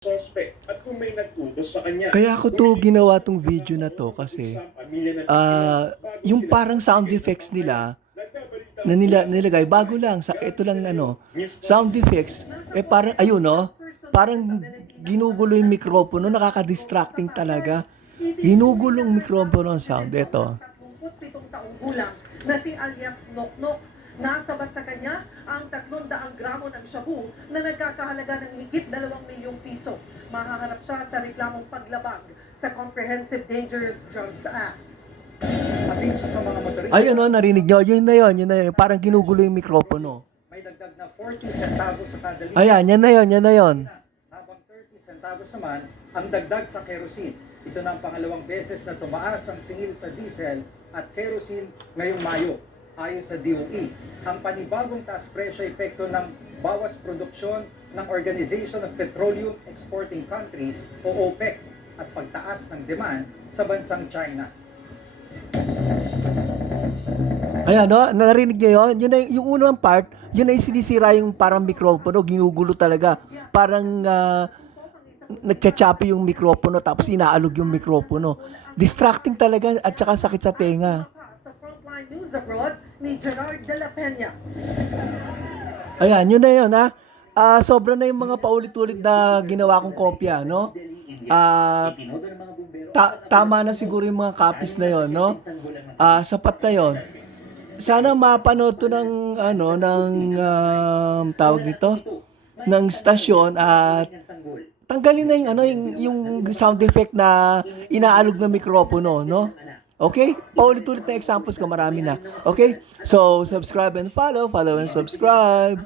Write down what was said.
suspect at kung may nag-utos sa kanya. Kaya ako to ginawa tong video na to kasi yung parang sound effects nila na nilagay bago lang sa ito lang sound effects parang ayun no, parang ginugulo yung mikropono, nakaka-distracting talaga. Ginugulo yung mikropono ng sound. Ito. 37 taong gulang na si alias Noknok. Nasabat sa kanya ang 300 gramo ng shabu na nagkakahalaga ng higit 2 milyong piso. Mahaharap siya sa reklamong paglabag sa Comprehensive Dangerous Drugs Act. Ayun no, narinig nyo. Yun na yun. Parang ginugulo yung mikropono. May dagdag na 40 centavos sa kada litra. Ayan, yan na yun. Habang 30 centavos naman ang dagdag sa kerosene. Ito na ang pangalawang beses na tumaas ang singil sa diesel at kerosene ngayong Mayo. Ayon sa DOE, ang panibagong taas presyo ay epekto ng bawas produksyon ng Organization of Petroleum Exporting Countries o OPEC at pagtaas ng demand sa bansang China. Ayan, no? Narinig niyo yun? Yun na, yung unang part, yun ay sinisira yung parang mikropono, ginugulo talaga. Parang nagchachapi yung mikropono tapos inaalog yung mikropono. Distracting talaga at saka sakit sa tenga. Sa Frontline News Abroad ni Gerard de la Peña. Ayan, yun na yun ha. Sobra na yung mga paulit-ulit na ginawa kong kopya, no? Tama na siguro yung mga copies na yon, no? Sapat na yon. Sana mapanood to ng tawag nito ng stasyon at tanggalin na yung sound effect na inaalog ng mikropono, no? Okay? Paulit-ulit na examples ka, marami na. Okay? So, subscribe and follow and subscribe.